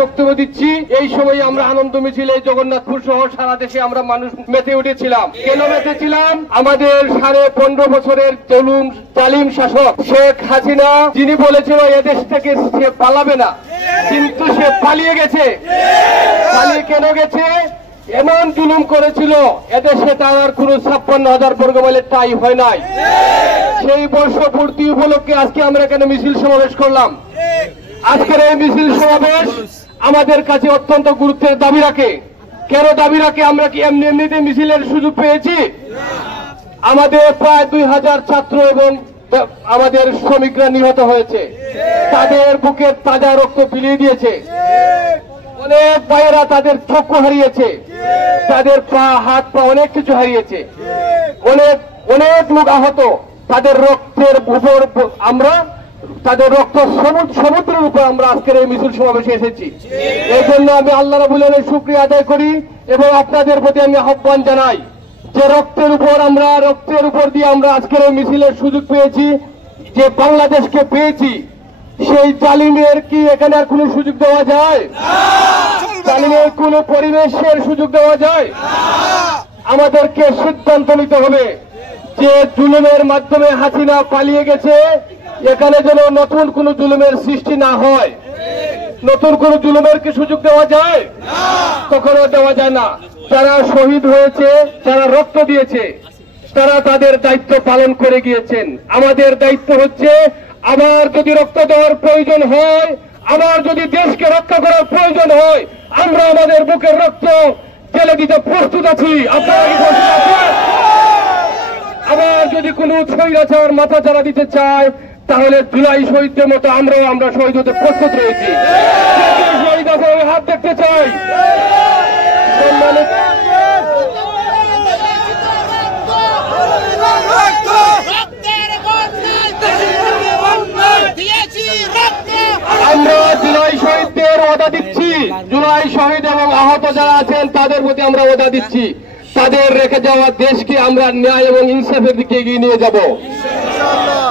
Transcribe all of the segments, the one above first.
বক্তব্য দিচ্ছি। এই সময় আমরা আনন্দ মিছিলে জগন্নাথপুর সহ সারা দেশে আমরা মানুষ মেতে উঠেছিলাম। কেন মেতেছিলাম? আমাদের 15.5 বছরের জালিম শাসক শেখ হাসিনা, যিনি বলেছিল এদেশ থেকে সে পালাবে না, কিন্তু সে পালিয়ে গেছে। পালিয়ে কেন গেছে? এমন জুলুম করেছিল, এদেশে তার কোন 56,000 বর্গ মাইলের টাই হয় নাই। সেই বর্ষপূর্তি উপলক্ষে আজকে আমরা এখানে মিছিল সমাবেশ করলাম। আজকের এই মিছিল সমাবেশ আমাদের কাছে অত্যন্ত গুরুত্বের দাবি রাখে। কেন দাবি রাখে? আমরা কি এমনি এমনিতে মিছিলের সুযোগ পেয়েছি? আমাদের প্রায় 2000 ছাত্র এবং আমাদের শ্রমিকরা নিহত হয়েছে, তাদের বুকের তাজা রক্ত বিলিয়ে দিয়েছে। অনেক ভাইয়েরা তাদের চক্ষু হারিয়েছে, তাদের পা হাত পা অনেক কিছু হারিয়েছে, অনেক লোক আহত। তাদের রক্তের উপর আমরা, তাদের রক্ত সমুদ্রের উপর আমরা আজকের এই মিছিল সমাবেশে এসেছি। এই জন্য আমি আল্লাহ রাব্বুল আলামিনের শুকরিয়া আদায় করি এবং আপনাদের প্রতি আমি আহ্বান জানাই যে রক্তের উপর দিয়ে আমরা আজকের এই মিছিলের সুযোগ পেয়েছি, যে বাংলাদেশকে পেয়েছি। সেই জালিমের কি এখানে আর কোন সুযোগ দেওয়া যায়? জালিমের কোন পরিবেশের সুযোগ দেওয়া যায়? আমাদেরকে সিদ্ধান্ত নিতে হবে যে জুলুমের মাধ্যমে হাসিনা পালিয়ে গেছে, এখানে যেন নতুন কোন জুলুমের সৃষ্টি না হয়। নতুন কোন জুলুমের কি সুযোগ দেওয়া যায়? কখনো দেওয়া যায় না। যারা শহীদ হয়েছে, যারা রক্ত দিয়েছে, তারা তাদের দায়িত্ব পালন করে গিয়েছেন। আমাদের দায়িত্ব হচ্ছে, আবার যদি রক্ত দেওয়ার প্রয়োজন হয়, আবার যদি দেশকে রক্ষা করার প্রয়োজন হয়, আমরা আমাদের বুকের রক্ত ঢেলে দিতে প্রস্তুত আছি। আপনারা কি প্রস্তুত আছেন? আবার যদি কোন স্বৈরাচার মাথা চারা দিতে চায়, তাহলে জুলাই শহীদদের মতো আমরা শহীদ হতে প্রস্তুত রয়েছি। শহীদ আছে হাত দেখতে চাই। আমরা জুলাই শহীদদের ওয়াদা দিচ্ছি, জুলাই শহীদ এবং আহত যারা আছেন তাদের প্রতি আমরা ওয়াদা দিচ্ছি, তাদের রেখে যাওয়া দেশকে আমরা ন্যায় এবং ইনসাফের দিকে এগিয়ে নিয়ে যাব।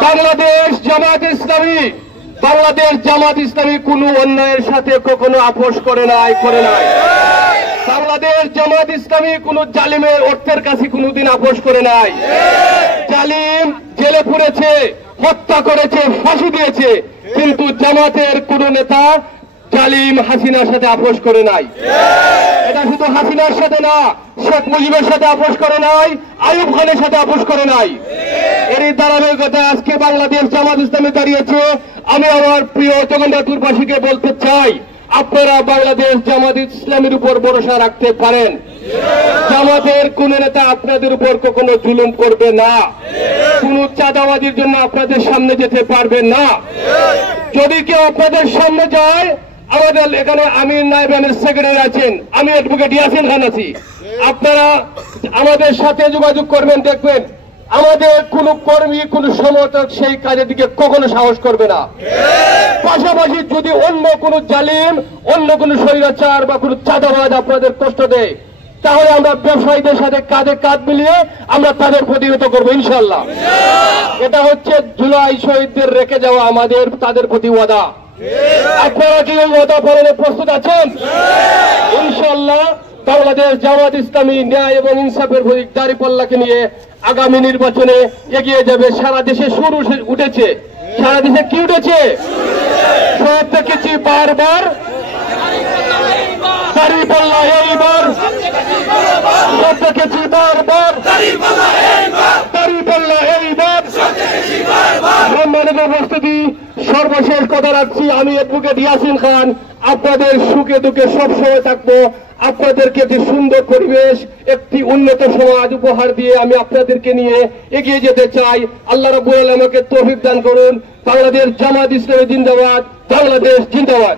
বাংলাদেশ জামাত ইসলামী কোন অন্যায়ের সাথে কখনো আপোষ করে নাই। বাংলাদেশ জামাত ইসলামী কোন জালিমের অর্থের কাছে কোনদিন আপোষ করে নাই। জালিম জেলে পুরেছে, হত্যা করেছে, ফাঁসি দিয়েছে, কিন্তু জামাতের কোন নেতা জালিম হাসিনার সাথে আপোষ করে নাই। এটা শুধু হাসিনার সাথে না, শেখ মুজিবের সাথে আপোষ করে নাই, আইয়ুব খানের সাথে আপোষ করে নাই। এরই ধারাবাহিকতা আজকে বাংলাদেশ জামাত ইসলামী দাঁড়িয়েছে। আমি আমার প্রিয় জগন্নাথপুরবাসীকে বলতে চাই, আপনারা বাংলাদেশ জামাত ইসলামীর উপর ভরসা রাখতে পারেন। জামাতের কোন নেতা আপনাদের উপর কখনো জুলুম করবে না, কোন চাঁদাবাজির জন্য আপনাদের সামনে যেতে পারবে না। যদি কেউ আপনাদের সামনে যায়, আমাদের এখানে আমির নায়েব সেক্রেটারি আছেন, আমি অ্যাডভোকেট ইয়াসিন খান আছি, আপনারা আমাদের সাথে যোগাযোগ করবেন। দেখবেন আমাদের কোন কর্মী, কোন সমর্থক সেই কাজের দিকে কখনো সাহস করবে না। পাশাপাশি যদি অন্য কোন জালিম, অন্য কোন স্বৈরাচার বা কোন চাঁদাবাজ আপনাদের কষ্ট দেয়, তাহলে আমরা ব্যবসায়ীদের সাথে কাঁধে কাঁধ মিলিয়ে আমরা তাদের প্রতিহত করবো ইনশাল্লাহ। এটা হচ্ছে জুলাই শহীদদের রেখে যাওয়া আমাদের তাদের প্রতি ওয়াদা। আপনারা কি ওই ওয়াদা পালনে প্রস্তুত আছেন? ইনশাল্লাহ বাংলাদেশ জামাত ইসলামী ন্যায় এবং ইনসাফের প্রতীক দাঁড়িপাল্লাকে নিয়ে আগামী নির্বাচনে এগিয়ে যাবে। সারা দেশে সুর উঠেছে। সারা দেশে কি উঠেছে? সব দেখেছি বারবার দাঁড়িপাল্লা এইবার, সব দেখেছি বারবার দাঁড়িপাল্লা এইবার। সম্মানিত উপস্থিতি, সর্বশেষ কথা রাখছি, আমি অ্যাডভোকেট ইয়াসিন খান আপনাদের সুখে দুঃখে সবসময় থাকবো। আপনাদেরকে একটি সুন্দর পরিবেশ, একটি উন্নত সমাজ উপহার দিয়ে আমি আপনাদেরকে নিয়ে এগিয়ে যেতে চাই। আল্লাহ রাব্বুল আলামিন আমাকে তৌফিক দান করুন। বাংলাদেশ জামাত ইসলামী জিন্দাবাদ, বাংলাদেশ জিন্দাবাদ।